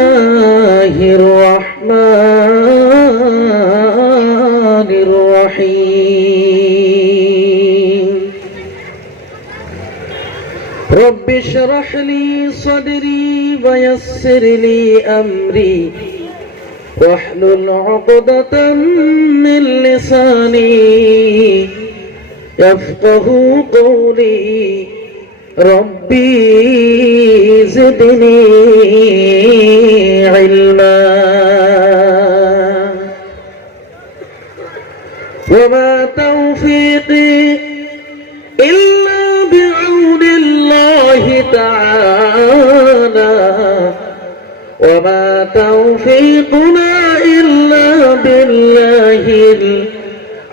الله الرحمن الرحيم رب اشرح لي صدري ويسر لي أمري واحلل عقدة من لساني يفقه قولي ربي زدني علما وما توفيقي إلا بعون الله تعالى وما توفيقنا إلا بالله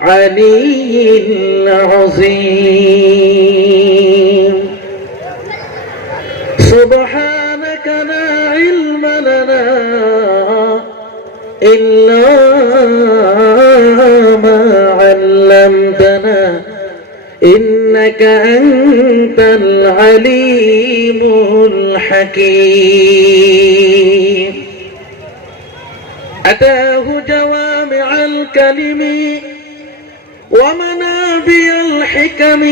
العلي العظيم سبحانك لا علم لنا إلا ما علمتنا إنك أنت العليم الحكيم أتاه جوامع الكلم ومنابع الحكم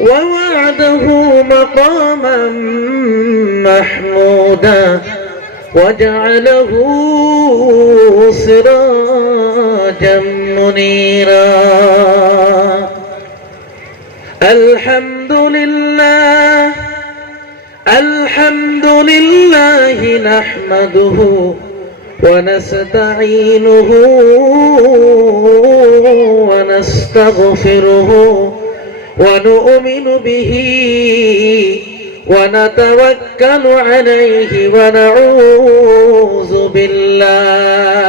ووعده مقاما محمودا وجعله سراجا منيرا الحمد لله نحمده ونستعينه ونستغفره ونؤمن به ونتوكل عليه ونعوذ بالله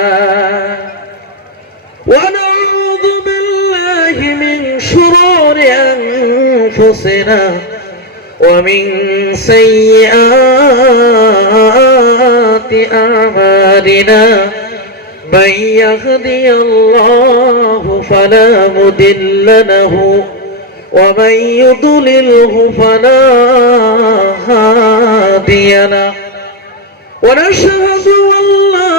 من شرور أنفسنا ومن سيئات أعمالنا من يهدي الله فلا مضل له ومن يضلله فلا هادي له ونشهد أن لا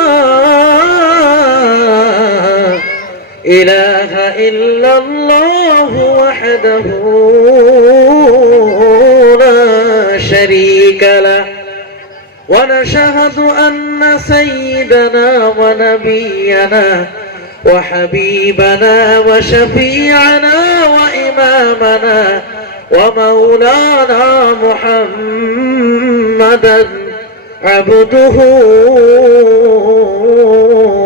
إله إلا الله وحده لا شريك له ونشهد أن سيدنا ونبينا وحبيبنا وشفيعنا وإمامنا ومولانا محمدا عبده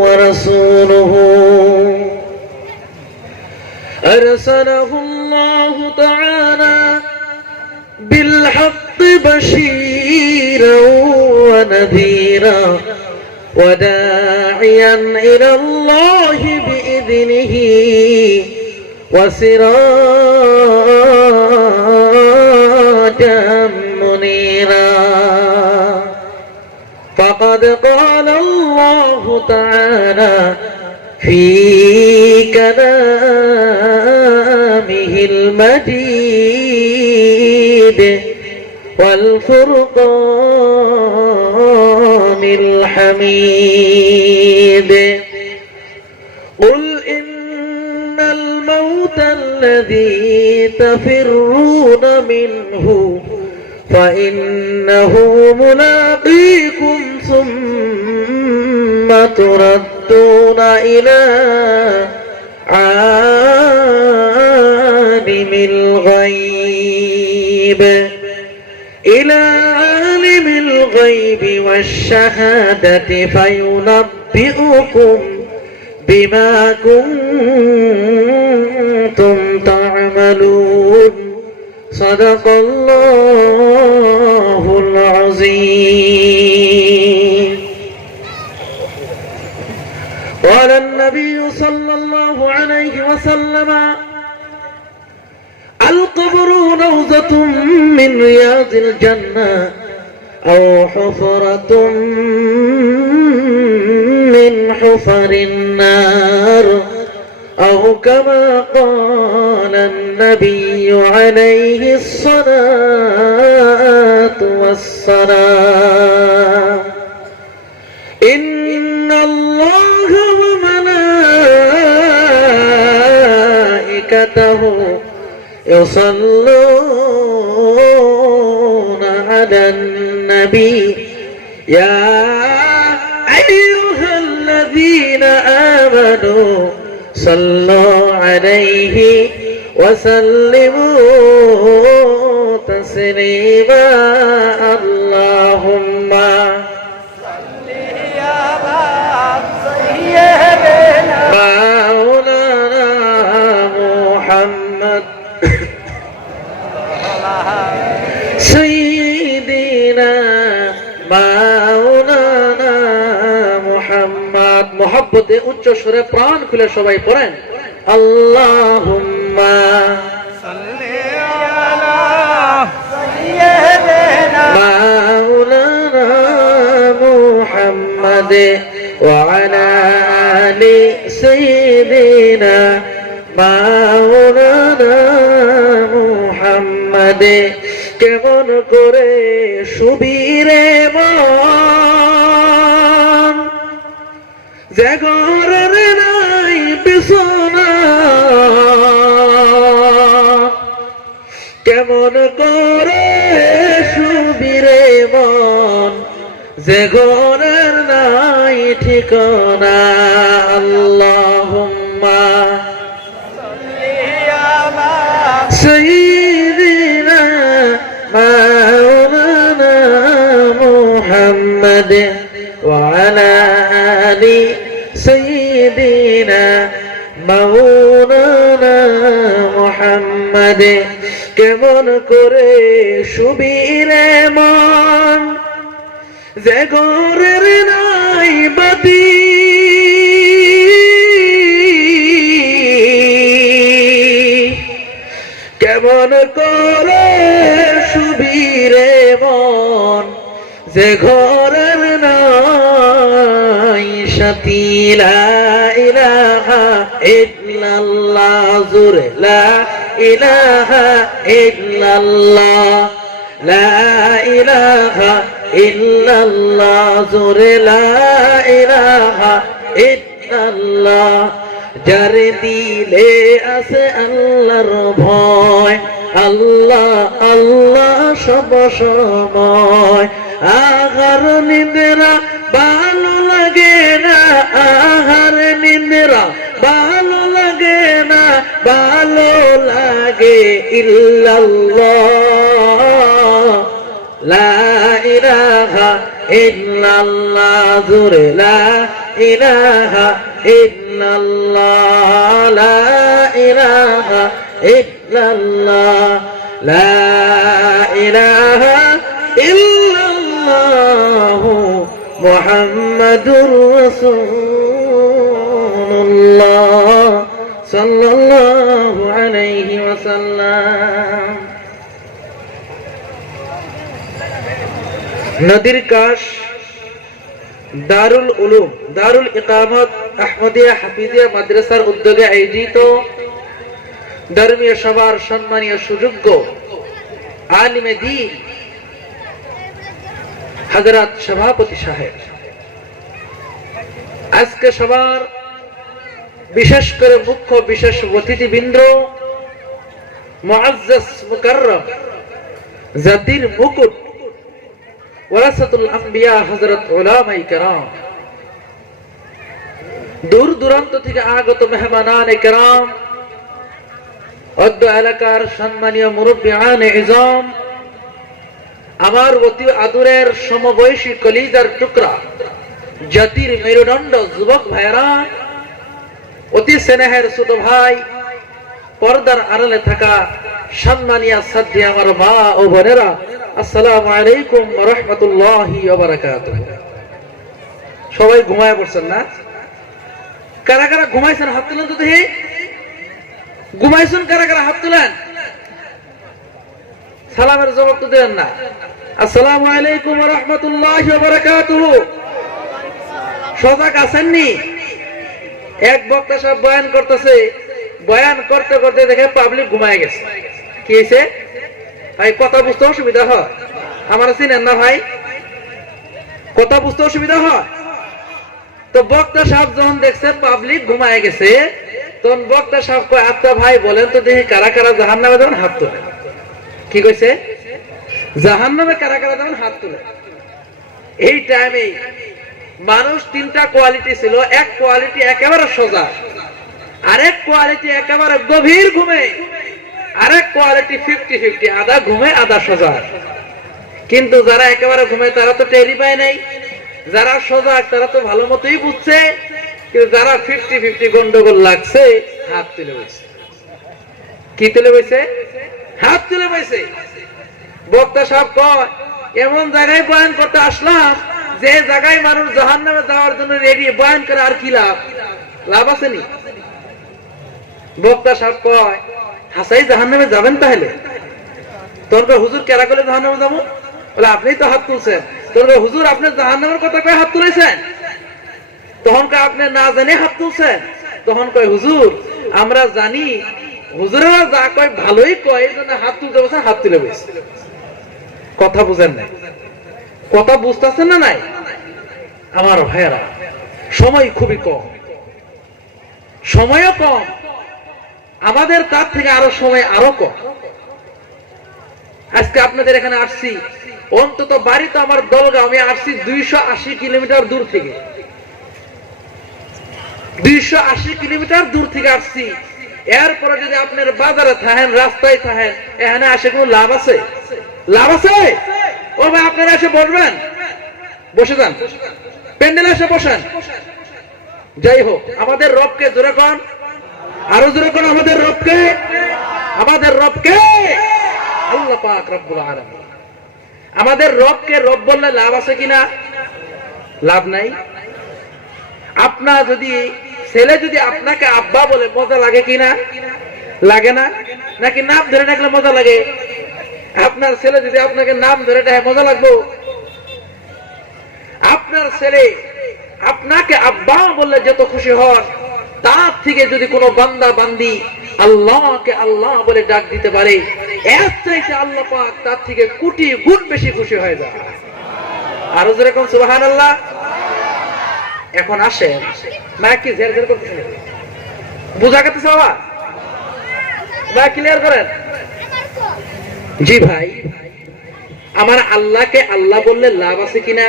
ورسوله أرسله الله تعالى بالحق بشيرا ونذيرا وداعيا إلى الله بإذنه وسراجا منيرا فقد قال الله تعالى في كلامه المجيد والفرقان الحميد قل إن الموت الذي تفرون منه فإنه ملاقيكم ثم تردون إلى عالم الغيب والشهادة فينبئكم بما كنتم تعملون صدق الله العظيم قال النبي صلى الله عليه وسلم القبر روضة من رياض الجنة أو حفرة من حفر النار أو كما قال النبي عليه الصلاة والسلام وملائكته يصلون على النبي يا أيها الذين آمنوا صلوا عليه وسلموا تسليما اللهم صل على سيدنا مولانا محمد سيدنا مولانا محمد محبت উচ্চ সুরে প্রাণ খুলে সবাই পড়েন اللهم صل على سيدنا مولانا محمد وعلى آل سيدنا مولانا محمد কেমন করে সুবীরে মন যে ঘরের নাই বিছানা কেমন করে সুবীরে মন যে ঘরের নাই ঠিকানা আল্লাহুম্মা সাইয়্যিদিনা মাওলানা মুহাম্মদ ওয়া আলা আলি সাইয়্যিদিনা মাওলানা মুহাম্মদ কেমন করে সুবীরে মন যে ঘরের নাই বাতি কেমন করে সুবীরে মন যে ঘরের নাই সাথী লা ইলাহা ইল্লাল্লাহ জুরে লা ইলাহা ইল্লাল্লাহ লা ইলাহা ইল্লাল্লাহ জোরে লা ইলাহা ইল্লাল্লাহ যার দিলে আছে আল্লাহর ভয় আল্লাহ আল্লাহ সব সময় আহার নিদ্রা ভালো লাগে না আহার নিদ্রা ভালো লাগে না ভালো লাগে ইল্লাল্লাহ লা ইলাহা ইল্লাল্লাহ জোরে লা ইলাহা ইল্লাল্লাহ লা ইলাহা ইল্লাল্লাহ লা ইলাহা ইল্লাল্লাহ মুহাম্মাদুর রাসূলুল্লাহ সাল্লাল্লাহু আলাইহি ওয়াসাল্লাম নদীর কাশ দারুল উলুম দারুল ইকামত আহমদিয়া হাফিজিয়া মাদ্রাসার উদ্যোগে আয়োজিত ধর্মীয় সভার সম্মানীয় সুযোগ্য আলিমে দ্বীন হযরত সভাপতি সাহেব আজকে সবার বিশেষ করে মুখ্য বিশেষ অতিথিবৃন্দ মুআজ্জাজ মুকাররম জাতির মুকুট ওয়ারাসাতুল আম্বিয়া হযরত উলামায়ে কেরাম দূর দূরান্ত থেকে আগত মেহমানানে কেরাম অদ্য এলাকার সম্মানীয় মুরব্বিয়ানে ইজাম আমার অতি আদরের সমবয়সী কলিজার টুকরা জাতির মেরুদণ্ড যুবক ভাইরা অতি স্নেহের ছোট ভাই পর্দার আড়ালে থাকা সম্মানীয় সাধ্যে আমার মা ও বোনেরা আসসালামু আলাইকুম ওয়া রাহমাতুল্লাহি ওয়া বারাকাতুহু সবাই ঘুমায় পড়ছেন না কারা কারা ঘুমাইছেন হাত তুলেন তো দেখি ঘুমাইছেন কারা কারা হাত তুলেন সালামের জবাব তো দেন না আসসালামু আলাইকুম ওয়া রাহমাতুল্লাহি ওয়া বারাকাতুহু সজাগ আছেননি এক বক্তা সাহেব বয়ান করতেছে বয়ান করতে করতে দেখে পাবলিক ঘুমায় গেছে কি হয়েছে ভাই কথা বুঝতে অসুবিধা হয় আমার চিনেন না ভাই কথা বুঝতে অসুবিধা হয় তো বক্তা সাহেব যখন দেখছে পাবলিক ঘুমায় গেছে তো তখন বক্তা সাহেব কয়, আচ্ছা ভাই বলেন তো দেখি কারা কারা জাহান্নামে যাবেন, হাত তোলে। কি কইছে? জাহান্নামে কারা কারা যাবেন, হাত তোলে। এই টাইমে মানুষ তিনটা কোয়ালিটি ছিল। এক কোয়ালিটি একেবারে সোজা, আরেক কোয়ালিটি একেবারে গভীর ঘুমে, আরেক কোয়ালিটি 50-50, আধা ঘুমে আধা সোজা। কিন্তু যারা একেবারে ঘুমে তারা তো টেরি পায় নাই, যারা সোজা তারা তো ভালো মতোই বুঝছে, কিন্তু যারা 50-50 গন্ডগোল লাগছে হাত তুলে বসে। কি তুলে বসে? হাত তুলে বসে। বক্তা সাহেব কয়, এমন জায়গায় বয়ান করতে আসলাম যে জায়গায় মানুষ জাহান্নামে যাওয়ার জন্য রেডি, বয়ান করে আর কি লাভ? লাভ আছে নি? বক্তা সাহেব কয়, হাসাই জাহান্নামে যাবেন তাহলে? তোর হুজুর কেরা করলে জাহান্নামে যাবো? বলে আপনি তো হাত তুলছেন। তোর হুজুর আপনি জাহান্নামের কথা কয়ে হাত তুলেছেন? তখন কয় আপনি না জানে হাত তুলছেন? তখন কয় হুজুর আমরা জানি, হুজুরেরা যা কয় ভালোই কয়, এই জন্য হাত তুলতে বসে, হাত তুলে বসে। কথা বুঝেন নাই? কথা বুঝতেছেন না? নাই আমার ভাইয়েরা, সময় খুবই কম, সময়ও কম, আমাদের তার থেকে আরো সময় আরো কম। আজকে আপনাদের এখানে আসছি, অন্তত বাড়ি তো আমার দলগাঁও, আমি আসছি 280 কিলোমিটার দূর থেকে, 280 কিলোমিটার দূর থেকে আসছি। এরপরে যদি আপনার বাজারে থাকেন, রাস্তায় থাকেন, এখানে আসে কোনো লাভ আছে? লাভ আছে? ও ভাই আপনারা এসে বসবেন, বসে যান, প্যান্ডেলে এসে বসেন। যাই হোক, আমাদের রবকে জোরে কোন, আরো জোরে কোন, আমাদের রবকে, আমাদের রবকে আল্লাহ পাক রব্বুল আলামিন। আমাদের রবকে রব বললে লাভ আছে কিনা? লাভ নাই। আপনার যদি ছেলে যদি আপনাকে আব্বা বলে মজা লাগে কিনা? লাগে না? নাকি নাম ধরে ডাকলে মজা লাগে? আপনার ছেলে যদি আপনাকে নাম ধরে ডাকে মজা লাগবো? আপনার ছেলে আপনাকে আব্বা বললে যত খুশি হন, তার থেকে যদি কোনো বান্দা বান্দি আল্লাহকে আল্লাহ বলে ডাক দিতে পারে, এর চাইতে আল্লাহ পাক তার থেকে কোটি গুণ বেশি খুশি হয়ে যায়। আরো যেরকম সুবহানাল্লাহ। এখন আসেন, মাইক কি ঝের ঝের করতেছে? বুঝা গেছে বাবা? মাইক ক্লিয়ার করেন। জি ভাই, আমার আল্লাহকে আল্লাহ বললে লাভ আছে কিনা?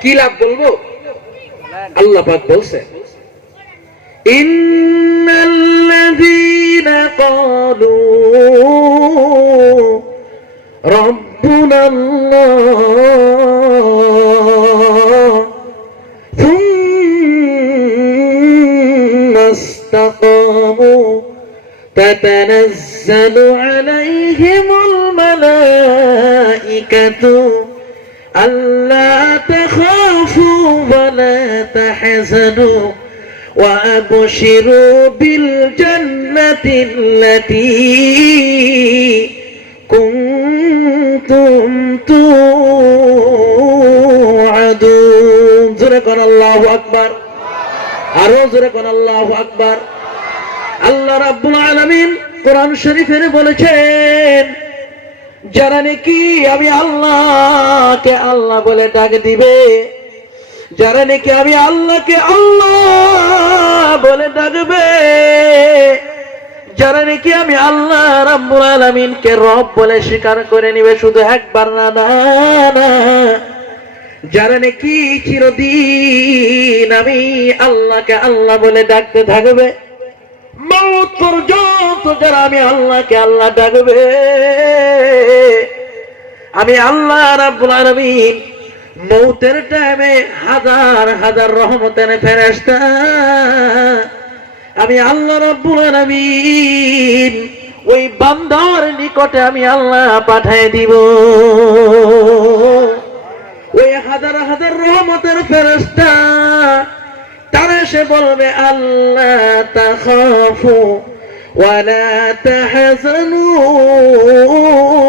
কি লাভ বলবো? আল্লাহ পাক বলছেন, ইন্নাল্লাযীনা ক্বালু রাব্বুনাল্লাহ থুম্মা ইসতাকামু তাতানাজ্জালু আলাইহিমুল মালাইকাতু আল্লা তাখাফু ওয়া লা তাহজানু وأبشروا بالجنة التي كنتم توعدون জোরে কোন আল্লাহু আকবার, আরো জোরে কোন আল্লাহু আকবার। আল্লাহ রাব্বুল আলামিন কোরআন শরীফে বলেছেন, যারা নাকি আমি আল্লাহকে আল্লাহ বলে ডাক দিবে, যারা নাকি আমি আল্লাহকে আল্লাহ বলে ডাকবে, যারা নাকি আমি আল্লাহ রাব্বুল আলামিনকে রব বলে স্বীকার করে নিবে, শুধু একবার না, যারা নাকি চিরদিন আমি আল্লাহকে আল্লাহ বলে ডাকতে থাকবে, মওত পর্যন্ত যারা আমি আল্লাহকে আল্লাহ ডাকবে, আমি আল্লাহ রাব্বুল আলামিন মৌতের টাইমে হাজার হাজার রহমতের ফেরেশতা আমি আল্লাহ রাব্বুল আলামিন ওই বান্দার নিকটে আমি আল্লাহ পাঠিয়ে দিব। ওই হাজার হাজার রহমতের ফেরেশতা তারা এসে বলবে, আল্লাহ তাখাফু ওয়া লা তাহজানু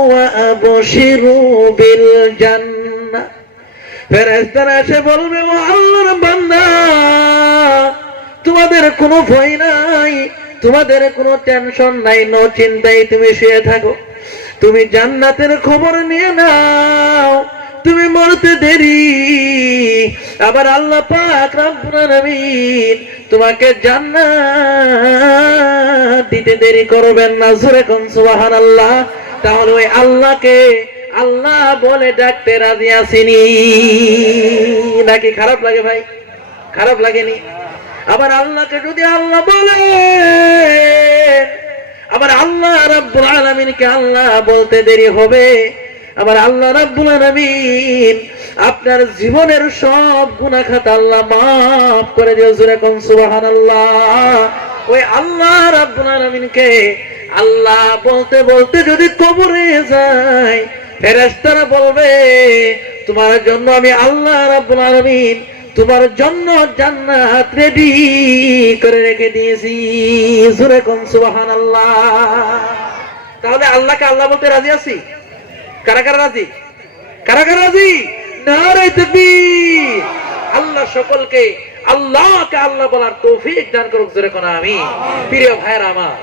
ওয়া আবশিরু বিল জান্নাহ। ফেরেশতারা এসে বলবে, ও আল্লাহর বান্দা, তোমাদের কোনো ভয় নাই, তোমাদের কোনো টেনশন নাই, নো চিন্তাই তুমি শুয়ে থাকো, তুমি জান্নাতের খবর নিয়ে নাও। তুমি মরতে দেরি, আবার আল্লাহ পাক রব্বুল আলামিন তোমাকে জান্নাত দিতে দেরি করবেন না। জোরে কোন সুবহানাল্লাহ। তাহলে ওই আল্লাহকে আল্লাহ বলে ডাকতে রাজি আসেনি নাকি? খারাপ লাগে ভাই? খারাপ লাগেনি? আবার আল্লাহকে যদি আল্লাহ বলে, আবার আল্লাহ রাব্বুল আলামিনকে আল্লাহ বলতে দেরি হবে, আবার আল্লাহ রাব্বুল আলামিন আপনার জীবনের সব গুনাহ খাতা আল্লাহ মাফ করে দিও। জোরে কোন সুবহানাল্লাহ। ওই আল্লাহ রাব্বুল আলামিনকে আল্লাহ বলতে বলতে যদি কবরে যায়, ফেরেশতারা বলবে তোমার জন্য আমি আল্লাহ রাব্বুল আলামিন তোমার জন্য জান্নাত রেডি করে রেখে দিয়েছি। জোরে কোন সুবহানাল্লাহ। তাহলে আল্লাহকে আল্লাহ বলতে রাজি আছি? কারা কারা রাজি? কারা কারা রাজি? নারে তাকবীর। আল্লাহ সকলকে আল্লাহকে আল্লাহ বলার তৌফিক দান করুক। জোরে কোন আমিন। প্রিয় ভাইরা আমার,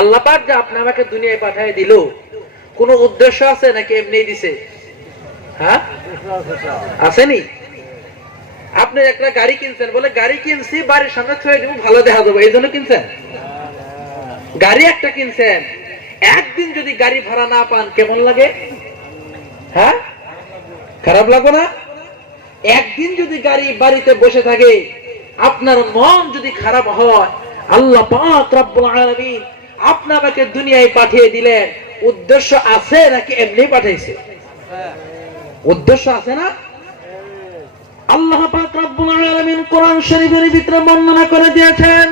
আল্লাহ পাক যে আপনি আমাকে দুনিয়ায় পাঠিয়ে দিল, কোন উদ্দেশ্য আছে নাকি এমনি দিছে? হ্যাঁ, আসেনি? আপনি একটা গাড়ি কিনছেন, বলে গাড়ি কিনছি বাড়ির সামনে ছুঁয়ে দিব, ভালো দেখা যাবে, এই জন্য কিনছেন। গাড়ি একটা কিনছেন, একদিন যদি গাড়ি ভাড়া না পান কেমন লাগে? হ্যাঁ, খারাপ লাগবে না? একদিন যদি গাড়ি বাড়িতে বসে থাকে, আপনার মন যদি খারাপ হয়, আল্লাহ পাক রব্বুল আলামিন আপনি আমাকে দুনিয়ায় পাঠিয়ে দিলেন, উদ্দেশ্য আছে নাকি এমনি পাঠাইছে? উদ্দেশ্য আছে না? আল্লাহ পাক রব্বুল আলামিন কোরআন শরীফের ভিতরে বর্ণনা করে দিয়েছেন,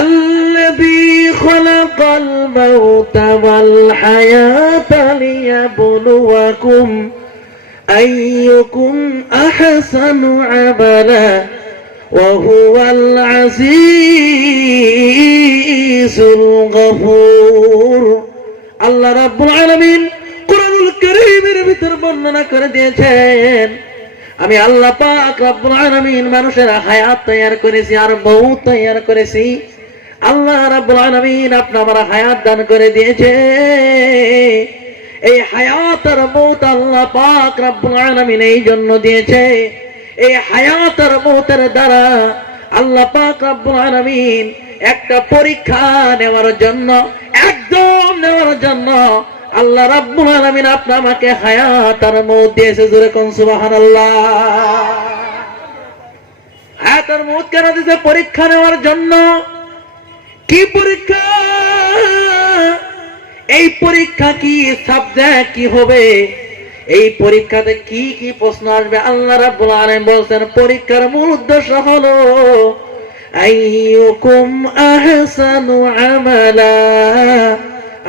আল্লাযী খালাকাল মাউতা ওয়াল হায়াতা লিয়াবলুয়াকুম আইয়ুকুম আহসানু আমালা ওয়া হুয়াল আজিজুল গফুর। আল্লাহ রাব্বুল আলামিন কোরআনুল কারীমের ভিতরে বর্ণনা করে দিয়েছেন, আমি আল্লাহ পাক রব্বুল আলামিন মানুষের হায়াত তৈরি করেছি আর মউত তৈরি করেছি। আল্লাহ রাব্বুল আলামিন আপনি আমার হায়াত দান করে দিয়েছে। এই হায়াত আর মউত আল্লাহ পাক রব্বুল আলামিন এই জন্য দিয়েছে, এই হায়াত আর মউতের দ্বারা আল্লাহ পাক রব্বুল আলামিন একটা পরীক্ষা নেওয়ার জন্য, একদম নেওয়ার জন্য আল্লাহ রাব্বুল আলামিন আপনি আমাকে হায়াত আর মউত দিয়েছে। জোরে কোন সুবহানাল্লাহ। হায়াত আর মউত কেন দিয়েছে? পরীক্ষা নেওয়ার জন্য। কি পরীক্ষা? এই পরীক্ষা কি সাবজেক্ট কি হবে? এই পরীক্ষাতে কি কি প্রশ্ন আসবে? আল্লাহ রাব্বুল আলামিন বলেন পরীক্ষার মূল উদ্দেশ্য হলো আইয়ুকুম আহসানু আমালা।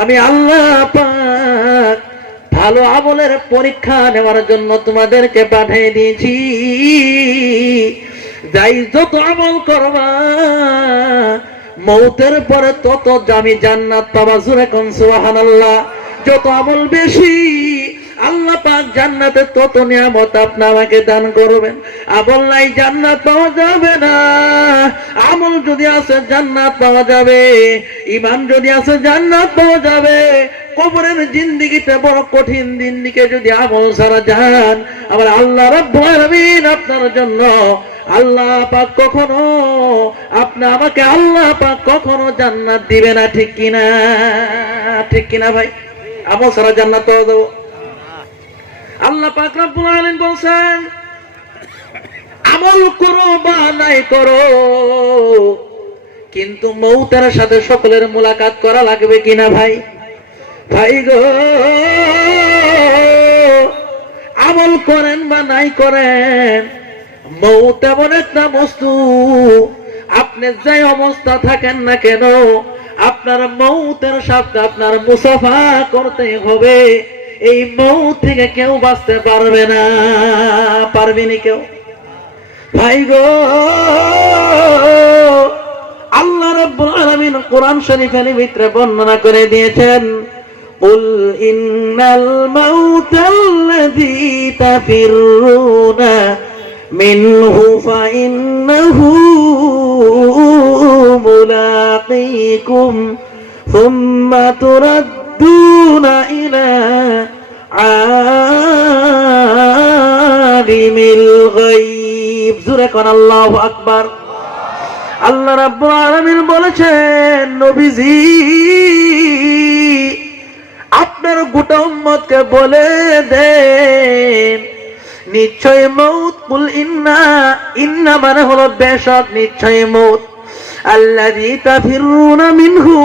আমি আল্লাহ পাক ভালো আমলের পরীক্ষা নেওয়ার জন্য তোমাদেরকে পাঠিয়ে দিয়েছি। যাই যত আমল করবা, মউতের পরে তত দামি জান্নাত পাবা। জোরে কোন সুবহানাল্লাহ। যত আমল বেশি, আল্লাহ পাক জান্নাতে তত নিয়ামত আপনি আমাকে দান করবেন। আমল নাই জান্নাত পাওয়া যাবে না। আমল যদি আছে জান্নাত পাওয়া যাবে, ঈমান যদি আছে জান্নাত পাওয়া যাবে। কবরের জিন্দেগিতে বড় কঠিন জিন্দেগিতে যদি আমল ছাড়া যান, আবার আল্লাহ রাব্বুল আলামিন আপনার জন্য আল্লাহ পাক কখনো আপনি আমাকে আল্লাহ পাক কখনো জান্নাত দিবে না। ঠিক কিনা? ঠিক কিনা ভাই? আমল ছাড়া জান্নাত পাওয়া যাবে? আল্লাহ পাক রব্বুল আলামিন বলেন আমল করো বা নাই করো, কিন্তু মউতের সাথে সকলের মুলাকাত করা লাগবে কিনা ভাই? ভাই গো, আমল করেন বা নাই করেন, মউত এমন একটা বস্তু, আপনি যে অবস্থা থাকেন না কেন, আপনার মউতের সাথে আপনার মুসাফা করতে হবে। এই মউত থেকে কেউ বাঁচতে পারবে না। পারবেনি কেউ? ভাই গো, আল্লাহ রাব্বুল আলামিন কোরআন শরীফের ভিতরে বর্ণনা করে দিয়েছেন, কুল ইন্নাল মাউতাল্লাযী তাফিরুনা মিনহু ফাইন্নাহু মুলাকীকুম সুম্মা তুরাদ্দুনা ইলা আলিমিল গায়ব। জোরে কোন আল্লাহু আকবার। আল্লাহ রাব্বুল আলামিন বলেছেন, নবীজি আপনার গোটা উম্মতকে বলে দেন, নিশ্চয় মউত, কুল ইন্না, ইন্না মানে হলো বেশক, নিশ্চয় মউত, আল্লাযী তাফিরুনা মিনহু,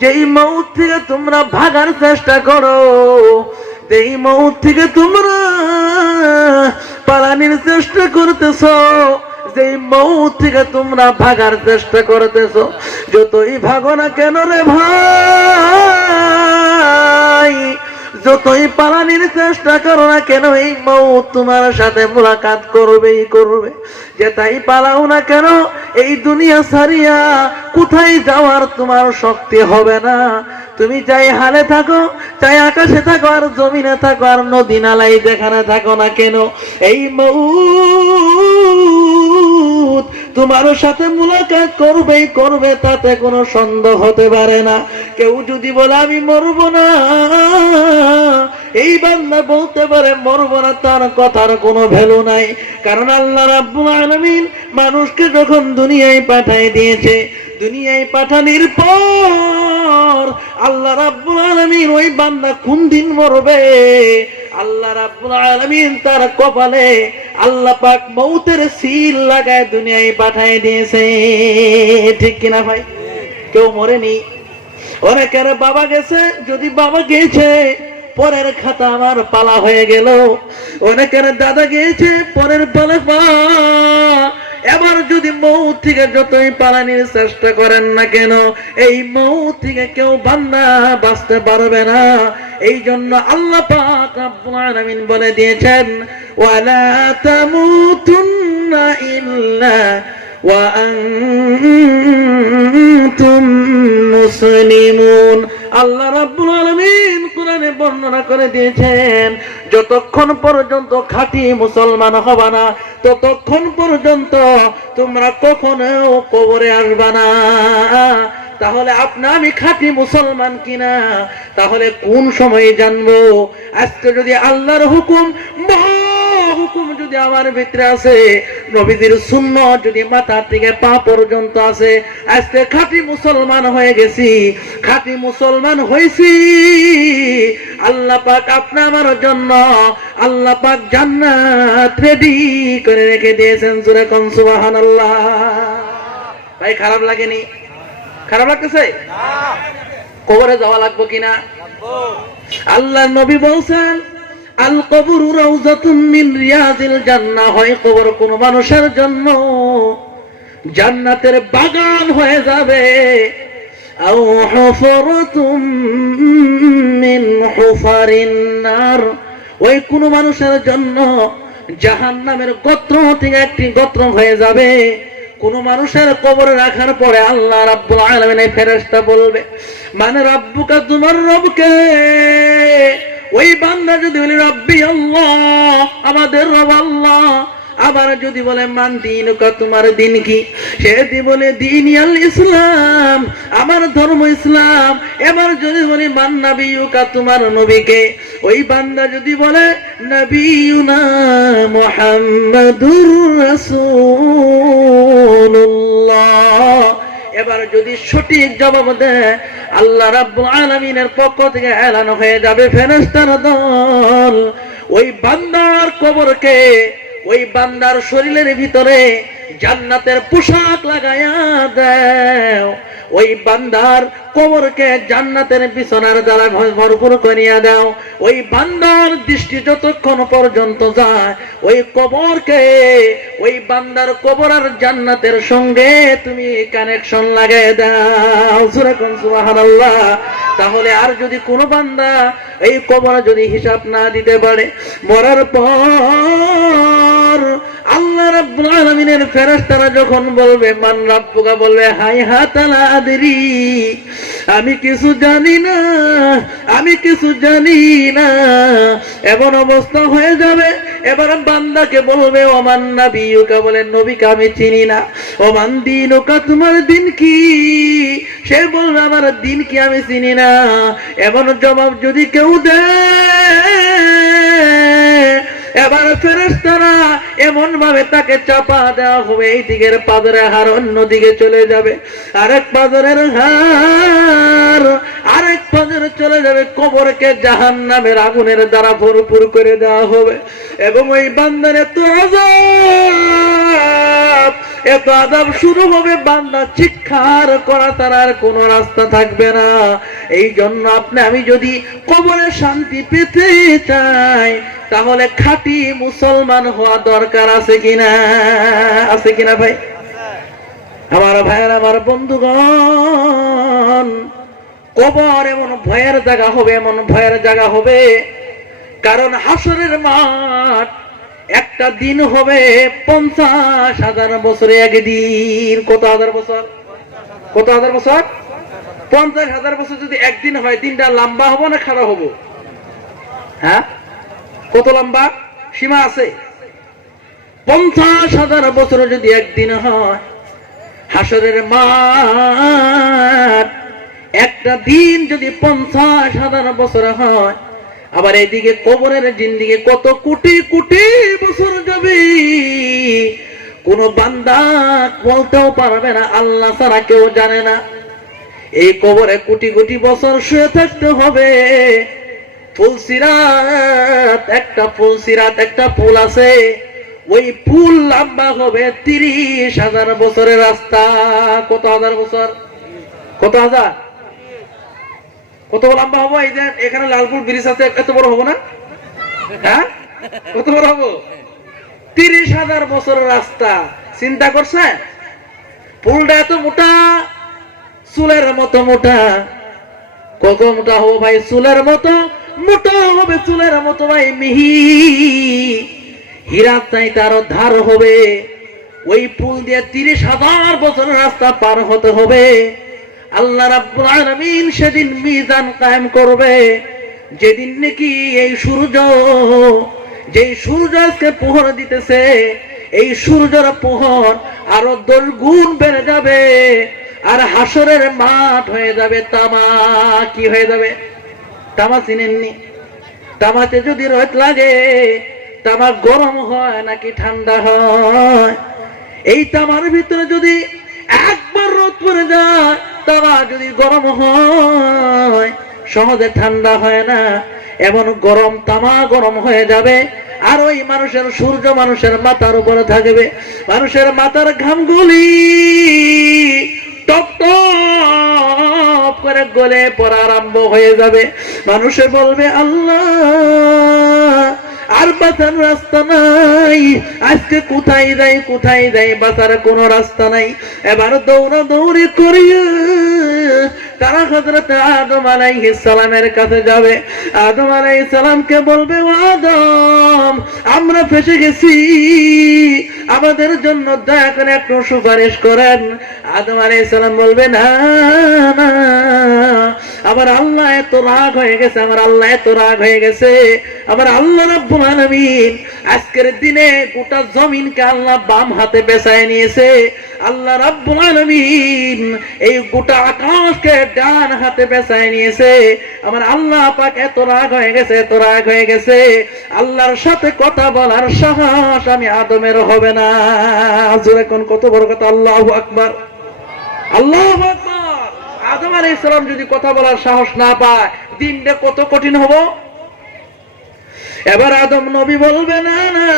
যেই মউত থেকে তোমরা ভাগার চেষ্টা করো, যেই মউত থেকে তোমরা পালানোর চেষ্টা করতেছো, যেই মউত থেকে তোমরা ভাগার চেষ্টা করতেছো, যতই ভাগো না কেন রে ভাই, যতই পালানোর চেষ্টা করো না কেন, এই মউত তোমার সাথে মুলাকাত করবেই করবে। যেটাই পালাও না কেন, এই দুনিয়া ছাড়িয়া কোথায় যাওয়ার তোমার শক্তি হবে না। তুমি চাই হালে থাকো, চাই আকাশে থাকো, আর জমিনে থাকো, আর নদী নালাই যেখানে থাকো না কেন, এই মউত তোমার সাথে মুলাকাত করবেই করবে, তাতে কোনো সন্দেহ হতে পারে না। কেউ যদি বলে আমি মরব না, এই বান্দা বলতে পারে মরব না, তার কথার কোনো ভ্যালু নাই। কারণ আল্লাহ রাব্বুল আলামিন মানুষকে যখন দুনিয়ায় পাঠায় দিয়েছে, দুনিয়ায় পাঠানোর পর আল্লাহ রাব্বুল আলামিন ওই বান্দা কোন দিন মরবে, আল্লাহ রাব্বুল আলামিন তার কপালে আল্লাহ পাক মউতের সিল লাগায় দুনিয়ায় পাঠায় দিয়েছে। ঠিক কিনা ভাই? কেউ মরেনি। অনেকের বাবা গেছে, যদি বাবা গেছে পরের খাতা আমার পালা হয়ে গেল। অনেকের দাদা গিয়েছে, পরের পালা পা। এবার যদি মউত থেকে যতই পালানোর চেষ্টা করেন না কেন, এই মউত থেকে কেউ বান্দা বাঁচতে পারবে না। এই জন্য আল্লাহ পাক রব্বুল আলামিন বলে দিয়েছেন, ওয়ালা তামুতুন্না ইল্লা ওয়া আনতুম মুসলিমুন। আল্লাহ রাব্বুল আলামিন কোরআনে বর্ণনা করে দিয়েছেন, যতক্ষণ পর্যন্ত খাঁটি মুসলমান হবা না, ততক্ষণ পর্যন্ত তোমরা কখনো কবরে আসবা না। তাহলে আমি খাঁটি মুসলমান কিনা তাহলে কোন সময়ে জানবো? আজকে যদি আল্লাহর হুকুম, হুকুম যদি আমার ভিতরে আছে, নবীজির সুন্নাত যদি মাথা থেকে পা পর্যন্ত আছে, আজকে খাঁটি মুসলমান হয়ে গেছি, খাঁটি মুসলমান হয়েছি। আল্লাহ পাক আপনি আমার জন্য আল্লাহ পাক জান্নাত রেডি করে রেখে দিয়েছেন। জোরে কোন সুবহানাল্লাহ। ভাই খারাপ লাগেনি? খারাপ লাগতেছে? কবরে যাওয়া লাগবে কিনা? আল্লাহ নবী বলছেন, আল কবরু রাউযাতুম মিন রিয়াজিল জান্নাহ, হয় কবর কোন মানুষের জন্য জান্নাতের বাগান হয়ে যাবে। আও হুফরাতুম মিন হুফারিন নার, ওই কোন মানুষের জন্য জাহান্নামের গর্ত থেকে একটি গর্ত হয়ে যাবে। কোন মানুষের কবরে রাখার পরে আল্লাহ রাব্বুল আলামিন ফেরেশতা বলবে, মানে রাব্বুকা, তোমার রবকে। ওই বান্দা যদি বলে রব্বি আল্লাহ, আমাদের রব আল্লাহ, আবার যদি বলে মান দীনুকা, তোমার দিন কি, সে যদি বলে দীনিয়াল ইসলাম, আমার ধর্ম ইসলাম। এবার যদি বলে মান নাবিয়ুকা, তোমার নবীকে। ওই বান্দা যদি বলে নবিয়ুনা মুহাম্মাদুর রাসূলুল্লাহ, এবার যদি সঠিক জবাব দেয়, আল্লাহ রাব্বুল আলামিনের পক্ষ থেকে এলান হয়ে যাবে, ফেরেশতার দল ওই বান্দার কবরকে, ওই বান্দার শরীরের ভিতরে জান্নাতের পোশাক লাগায়া দাও। ওই বান্দার কবরকে জান্নাতের বিছানার দ্বারা ভরপুর করিয়া দাও। ওই বান্দার দৃষ্টি যতক্ষণ পর্যন্ত যায়, ওই কবরকে, ওই বান্দার কবর আর জান্নাতের সঙ্গে তুমি কানেকশন লাগাই দাও। সুবহানাল্লাহ। তাহলে আর যদি কোনো বান্দা এই কবর যদি হিসাব না দিতে পারে, মরার পর আল্লাহ রাব্বুল আলামিনের ফেরেশতারা যখন বলবে মান রাব্বুকা, বলবে হাই হাতালা আদরি, আমি কিছু জানি না, আমি কিছু জানি না। এমন অবস্থা হয়ে যাবে, এবার বান্দাকে বলবে ওমান নাবিয়ুকা, বলে নবীকে আমি চিনি না। ওমান দীনুকা, তোমার দিন কি? সে বলবে আমার দিন কি আমি চিনি না। এমন জবাব যদি কেউ দেয়, এবার ফেরেশতারা এমন ভাবে তাকে চাপা দেওয়া হবে, এই দিকের পাথরের হাড় অন্য দিকে চলে যাবে, আরেক পাথরের হাড় আরেক পাথরে চলে যাবে, কবরকে জাহান্নামের আগুনের দ্বারা ভরপুর করে দেওয়া হবে। এবং ওই বান্দার এত আযাব শুরু হবে, বান্দা চিৎকার করা তার আর কোনো রাস্তা থাকবে না। এই জন্য আপনি আমি যদি কবরে শান্তি পেতে চাই, তাহলে খাঁটি মুসলমান হওয়া দরকার আছে কিনা? আছে কিনা ভাই? আমার ভাইয়ের, আমার বন্ধুগণ, কবর এমন ভয়ের জায়গা হবে, এমন ভয়ের জায়গা হবে, কারণ হাসরের মাঠ একটা দিন হবে 50,000 বছরে একদিন। কত হাজার বছর? কত হাজার বছর? 50,000 বছর যদি একদিন হয়, দিনটা লম্বা হবো না খারাপ হবো? হ্যাঁ, কত লম্বা? সীমা আছে। 50,000 বছর যদি একদিন হয়, হাসরের মাঠ একটা দিন যদি 50,000 বছর হয়, আবার এইদিকে কবরের জিন্দিগি কত কোটি কোটি বছর যাবে, কোন বান্দা বলতেও পারবে না, আল্লাহ ছাড়া কেউ জানে না। এই কবরে কোটি কোটি বছর শুয়ে থাকতে হবে। ফুলসিরাত, একটা পুল আছে, ওই পুল লম্বা হবে 30,000 বছরের রাস্তা। কত হাজার বছর? কত হাজার? কত লম্বা হবো? এই যে এখানে লালপুর ব্রিজ আছে, এত বড় হবো না? হ্যাঁ, কত বড় হবো? 30,000 বছরের রাস্তা। চিন্তা করছেন? পুলটা এত মোটা, চুলের মতো মোটা। কত মোটা হবো ভাই? চুলের মতো মোটা হবে, চুলের মতো ভাই মিহি, হীরা চাইতে আরো ধার হবে। ওই পুল দিয়ে 30,000 বছরের রাস্তা পার হতে হবে। আল্লাহ রাব্বুল আলামিন সেদিন মিজান কায়েম করবে, যেদিন নাকি এই সূর্য, যেই সূর্য আজকে প্রহর দিতেছে, এই সূর্যের প্রহর আরো 10 গুণ বেড়ে যাবে, আর হাসরের মাঠ হয়ে যাবে তামা। কি হয়ে যাবে? তামা চিনেননি? তামাতে যদি রোদ লাগে, তামা গরম হয় নাকি ঠান্ডা হয়? এই তামার ভিতরে যদি একবার রোদ পড়ে যায়, তামা যদি গরম হয়, সহজে ঠান্ডা হয় না। এমন গরম তামা গরম হয়ে যাবে, আর ওই মানুষের সূর্য মানুষের মাথার উপরে থাকবে। মানুষের মাথার ঘামগুলি টপ টপ করে গলে পড়া আরম্ভ হয়ে যাবে। মানুষে বলবে, আল্লাহ আর বাঁচার রাস্তা নাই, আজকে কোথায় যাই কোথায় যাই, বাঁচার কোন রাস্তা নাই। এবার দৌড়া দৌড়ি করিয়া তারা হযরত আদম আলাইহিস সালামের কাছে যাবে। আদম আলাইহিস সালামকে বলবে, ও আদম, আমরা ফেসে গেছি, আমাদের জন্য দয়া করে একটু সুপারিশ করেন। আদম আলাইহিস সালাম বলবে, না না, আমার আল্লাহ এত রাগ হয়ে গেছে, আমার আল্লাহ এত রাগ হয়ে গেছে। আমার আল্লাহ রাব্বুল আলামিন আজকের দিনে গোটা জমিনকে আল্লাহ বাম হাতে বেচায় নিয়েছে। আল্লাহ রাব্বুল আলামিন এই গোটা আকাশকে ডান হাতে বেচায় নিয়েছে। আমার আল্লাহ পাক এত রাগ হয়ে গেছে, এত রাগ হয়ে গেছে, আল্লাহর সাথে কথা বলার সাহস আমি আদমের হবে না। জোরে কোন কত বড় কথা! আল্লাহু আকবার, আল্লাহু আকবার। আদম আলাইহিস সালাম যদি কথা বলার সাহস না পায়, দিনটা কত কঠিন হবো। এবার আদম নবী বলবে, না না,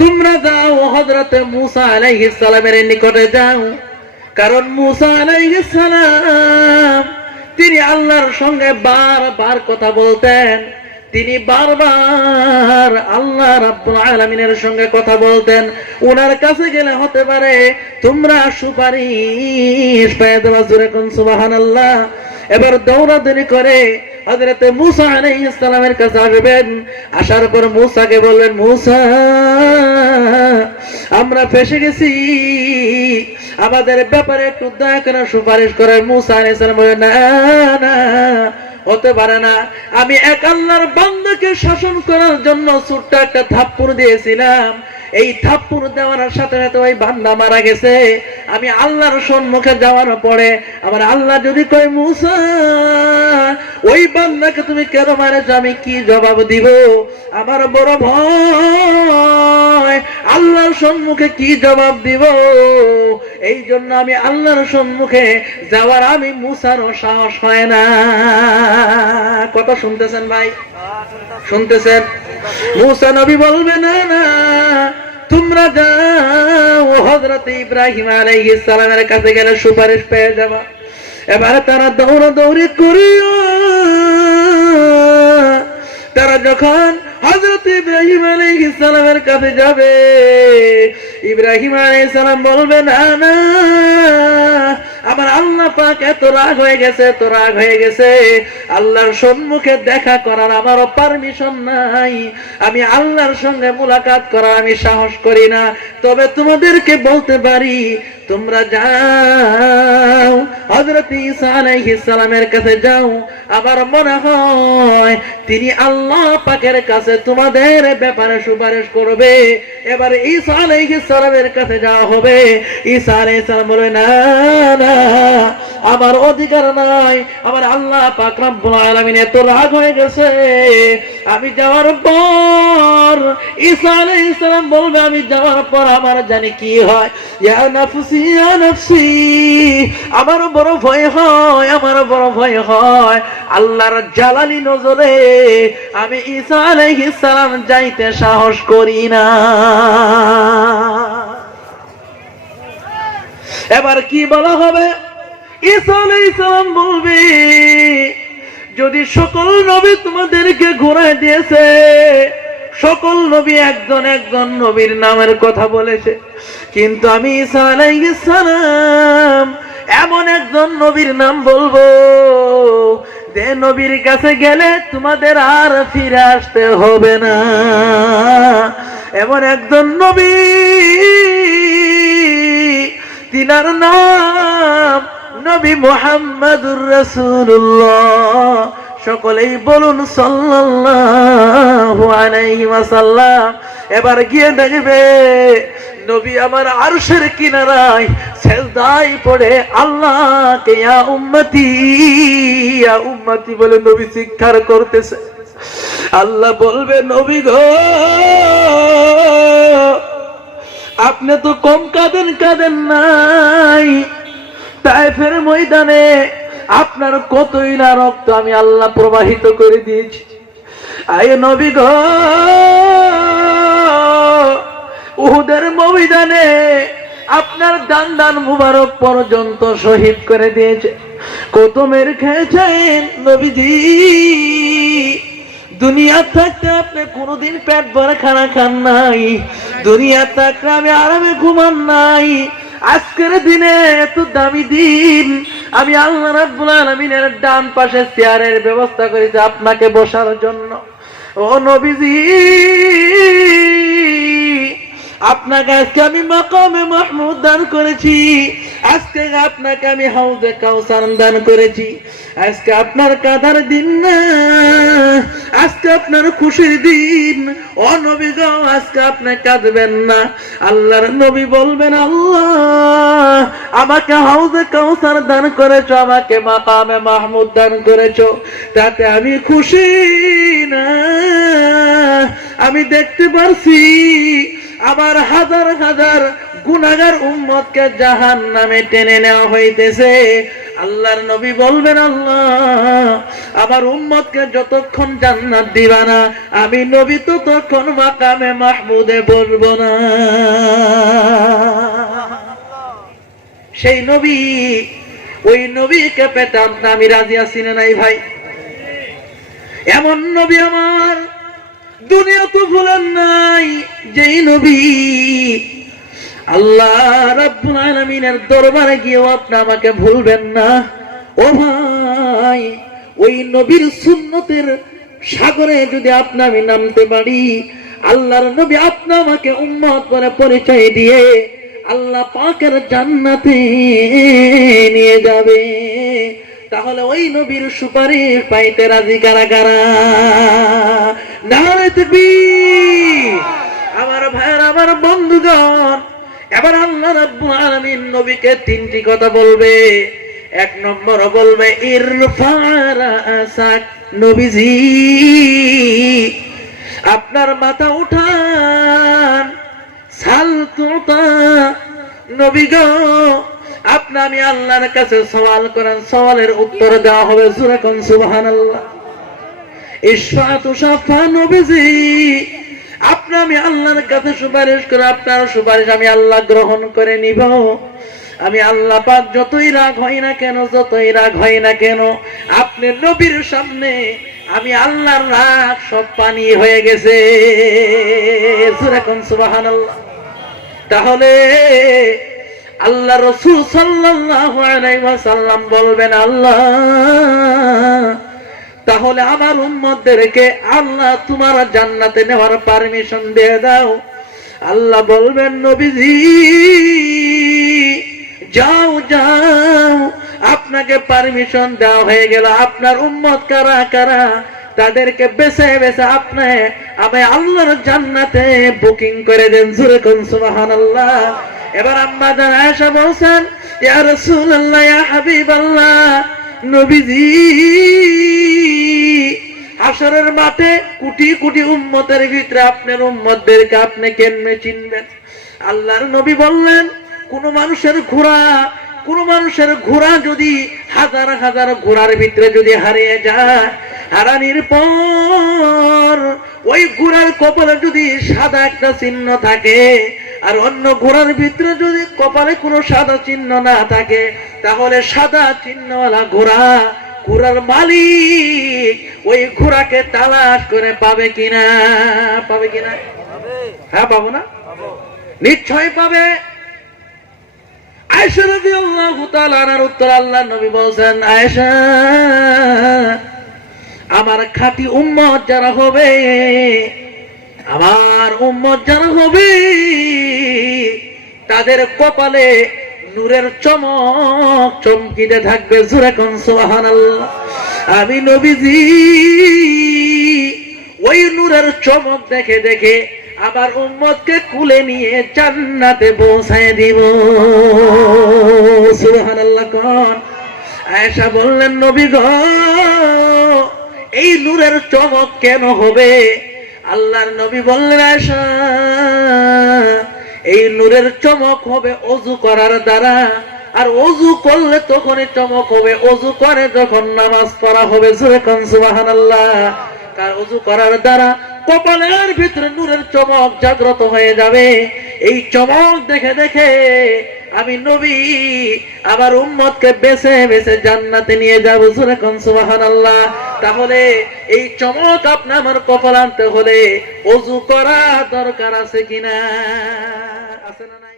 তোমরা যাও হযরত মূসা আলাইহিস সালামের নিকটে যাও, কারণ মূসা আলাইহিস সালাম তিনি আল্লাহর সঙ্গে বারবার কথা বলতেন, তিনি বারবার আল্লাহ রাব্বুল আলামিনের সঙ্গে কথা বলতেন। ওনার কাছে গেলে হতে পারে তোমরা সুপারিশ পেয়ে দেওয়া। জোরে কোন সুবহানাল্লাহ। এবার দৌড়াদৌড়ি করে হযরত মূসা আলাইহিস সালামের কাছে আসবেন। আসার পর মূসাকে বললেন, মূসা, আমরা ফেসে গেছি, আমাদের ব্যাপারে একটু দয়া করে সুপারিশ করেন। মূসা আলাইহিস সালাম বললেন, না না, হতে পারে না, আমি এক আল্লাহর বান্দাকে শাসন করার জন্য ছোট্ট একটা থাপ্পড় দিয়েছিলাম, এই থাপ্পড় দেওয়ার সাথে সাথে ওই বান্দা মারা গেছে। আমি আল্লাহর সম্মুখে যাওয়ার পরে আমার আল্লাহ যদি কয় মুসা ওই বান্দাকে তুমি কেন মারেছ, আমি কি জবাব দিব? আমার বড় ভয় আল্লাহর সম্মুখে কি জবাব দিব। এই জন্য আমি আল্লাহর সম্মুখে যাওয়ার আমি মুসারও সাহস হয় না। কথা শুনতেছেন ভাই? শুনতেছেন? মুসা নবী বলবে না না তোমরা যাও, হযরত ইব্রাহিম আলাইহিস সালামের কাছে গেলে সুপারিশ পেয়ে যাবা। এবারে তারা দৌড়াদৌড়ি করিও। তারা যখন হযরত ইব্রাহিম আলাইহিস সালামের কাছে যাবে, ইব্রাহিম আলাইহিস সালাম বলবে না না আমার আল্লাহ পাক এত রাগ হয়ে গেছে, এত রাগ হয়ে গেছে, আল্লাহর সম্মুখে দেখা করার আমারও পারমিশন নাই, আমি আল্লাহর সঙ্গে মুলাকাত করার আমি সাহস করি না। তবে তোমাদেরকে বলতে পারি তোমরা যাও হযরত ঈসা আলাইহিস সালামের কাছে যাও, আমার মনে হয় তিনি আল্লাহ পাকের কাছে তোমাদের ব্যাপারে সুপারিশ করবে। এবারে ঈসা আলাইহিস সালামের কাছে যাওয়া হবে। ঈসা আলাইহিস সালাম বলে না না আমার অধিকার নাই, আমার আল্লাহ পাক রব্বুল আলামিন এত রাগ হয়ে গেছে। আমি যাওয়ার পর ঈসা আলাইহিস সালাম বলবে আমি যাওয়ার পর আমার জানি কি হয়। ইয়া নাফসি ইয়া নাফসি, আমার বড় ভয় হয়, আমার বড় ভয় হয়। আল্লাহর জালালি নজরে আমি ঈসা আলাইহিস সালাম যাইতে সাহস করি না। এবার কি বলা হবে? ঈসা আলাইহিস সালাম বলবে যদি সকল নবী তোমাদেরকে ঘোরায় দিয়েছে, সকল নবী একজন একজন নবীর নামের কথা বলেছে, কিন্তু আমি ঈসা আলাইহিস সালাম এমন একজন নবীর নাম বলবো যে নবীর কাছে গেলে তোমাদের আর ফিরে আসতে হবে না। এমন একজন নবী, তিনার নাম নবী মুহাম্মদুর রাসূলুল্লাহ। সকলেই বলুন সাল্লাল্লাহু আলাইহি ওয়াসাল্লাম। এবার গিয়ে দেখবে নবী আমার আরশের কিনারায় সেজদায় পড়ে আল্লাহকে ইয়া উম্মতি বলে নবী চিৎকার করতেছে। আল্লাহ বলবে নবী গো আপনি তো কম কাঁদেন নাই, তায়েফের ময়দানে আপনার কতই না রক্ত আমি আল্লাহ প্রবাহিত করে দিয়েছি। আয় নবী গো উহুদের ময়দানে আপনার দান মুবারক পর্যন্ত শহীদ করে দিয়েছে, কত মেরে খেয়েছেন নবীজি। দুনিয়া থাকতে আপনি কোনোদিন পেট ভরে খানা খান নাই, দুনিয়া থাকতে আমি আরামে ঘুমান নাই। আজকের দিনে এত দামি দিন আমি আল্লাহ রাব্বুল আলামিনের ডান পাশে চেয়ারের ব্যবস্থা করেছি আপনাকে বসার জন্য। ও নবীজি আপনাকে আজকে আমি মাকামে মাহমুদ দান করেছি, আজকে আপনাকে আমি হাউজে কাউসার দান করেছি। আজকে আপনার কাঁদার দিন না, আজকে আপনার খুশির দিন। ও নবী গো আজকে আপনি কাঁদবেন না। আল্লাহর নবী বলবেন আল্লাহ আমাকে হাউজে কাউসার দান করেছো, আমাকে মাকামে মাহমুদ দান করেছো, তাতে আমি খুশি না। আমি দেখতে পারছি আবার হাজার হাজার গুনাহগার উম্মতকে জাহান্নামে টেনে নেওয়া হইতেছে। আল্লাহর নবী বলবেন আল্লাহ আমার উম্মতকে যতক্ষণ জান্নাত দিবা না আমি নবী ততক্ষণ মাকামে মাহমুদে বসবো না। সেই নবী, ওই নবীকে পেতে আমি রাজি আছি না নাই ভাই? এমন নবী আমার দুনিয়া তো ভুলেন নাই, যেই নবী আল্লাহ রাব্বুল আলামিনের দরবারে গিয়ে আপনি আমাকে ভুলবেন না। ও ভাই ওই নবীর সুন্নতের সাগরে যদি আপনি আমি নামতে পারি, আল্লাহর নবী আপনি আমাকে উম্মত বলে পরিচয় দিয়ে আল্লাহ পাকের জান্নাতে নিয়ে যাবে, তাহলে ওই নবীর সুপারিশ পাইতে রাজি কারা কারা? নারে তাকবীর, আমার ভাইয়ের, আমার বন্ধুগণ, এবার আল্লাহ রাব্বুল আলামিন নবীকে তিনটি কথা বলবে। এক নম্বর বলবে ইরফা রাসাক, নবীজি আপনার মাথা উঠান, সাল তুতা, নবী গো আপনি আমি আল্লাহর কাছে সওয়াল করেন, সওয়ালের উত্তর দেওয়া হবে। সূরা কোন সুবহানাল্লাহ। ইশফাতু শাফা, নবীজি আপনি আমি আল্লাহর কাছে সুপারিশ করে আপনার সুপারিশ আমি আল্লাহ গ্রহণ করে নিব। আমি আল্লাহ পাক যতই রাগ হয় না কেন, যতই রাগ হয় না কেন, আপনি নবীর সামনে আমি আল্লাহর রাগ সব পানি হয়ে গেছে। সূরা কোন সুবহানাল্লাহ। তাহলে আল্লাহ রাসূল সাল্লাল্লাহু আলাইহি ওয়াসাল্লাম বলবেন, আল্লাহ তাহলে আমার উম্মতদেরকে আল্লাহ তোমার জান্নাতে নেওয়ার পারমিশন দিয়ে দাও। আল্লাহ বলবেন, নবীজি যাও যাও, আপনাকে পারমিশন দেওয়া হয়ে গেল। আপনার উম্মত কারা কারা, তাদেরকে বেছে বেছে আপনি আমি আল্লাহর জান্নাতে বুকিং করে দেন। জোরে কোন সুবহানাল্লাহ। এবার আম্মা জান আয়েশা বলছেন, ইয়া রাসূলুল্লাহ, ইয়া হাবিবাল্লাহ, নবীজি হাশরের মাঠে কোটি কোটি উম্মতের ভিতরে আপনার উম্মতদেরকে আপনি কেমনে চিনবেন? আল্লাহর নবী বললেন, কোন মানুষের ঘোড়া যদি হাজার হাজার ঘোড়ার ভিতরে যদি হারিয়ে যায়, হারানির পর ওই ঘোড়ার কপালে যদি সাদা একটা চিহ্ন থাকে, আর অন্য ঘোড়ার ভিতরে যদি কপালে কোনো সাদা চিহ্ন না থাকে, তাহলে সাদা চিহ্নওয়ালা ঘোড়ার মালিক ওই ঘোড়াকে তালাশ করে পাবে কিনা? পাবে কিনা? হ্যাঁ, পাবো না? নিশ্চয় পাবে। আয়েশা রাদিয়াল্লাহু তাআলা আনহার উত্তর আল্লাহর নবী বলেন, আয়েশা আমার খাঁটি উম্মত যারা হবে, আমার উম্মত যারা হবে, তাদের কপালে নূরের চমক চমকিতে থাকবে। জোরে কোন সুবহানাল্লাহ। আমি নবীজি ওই নূরের চমক দেখে দেখে আমার উম্মতকে কুলে নিয়ে জান্নাতে পৌঁছায় দিব। সুবহানাল্লাহ কোন। আয়েশা বললেন, নবী গো এই নূরের চমক কেন হবে? আল্লাহর নবী বললেন, আয়েশা এই নূরের চমক হবে ওযু করার দ্বারা, আর ওযু করলে তখনই চমক হবে ওযু করে যখন নামাজ পড়া হবে। জোরে কোন সুবহানাল্লাহ। তার ওযু করার দ্বারা কপালের ভিতরে নূরের চমক জাগ্রত হয়ে যাবে। এই চমক দেখে দেখে আমি নবী আমার উম্মতকে বেছে বেছে জান্নাতে নিয়ে যাব। জোরে কোন সুবহানাল্লাহ। তাহলে এই চমক আপনি আমার কপাল আনতে হলে ওযু করা দরকার আছে কিনা? আছে না নাই?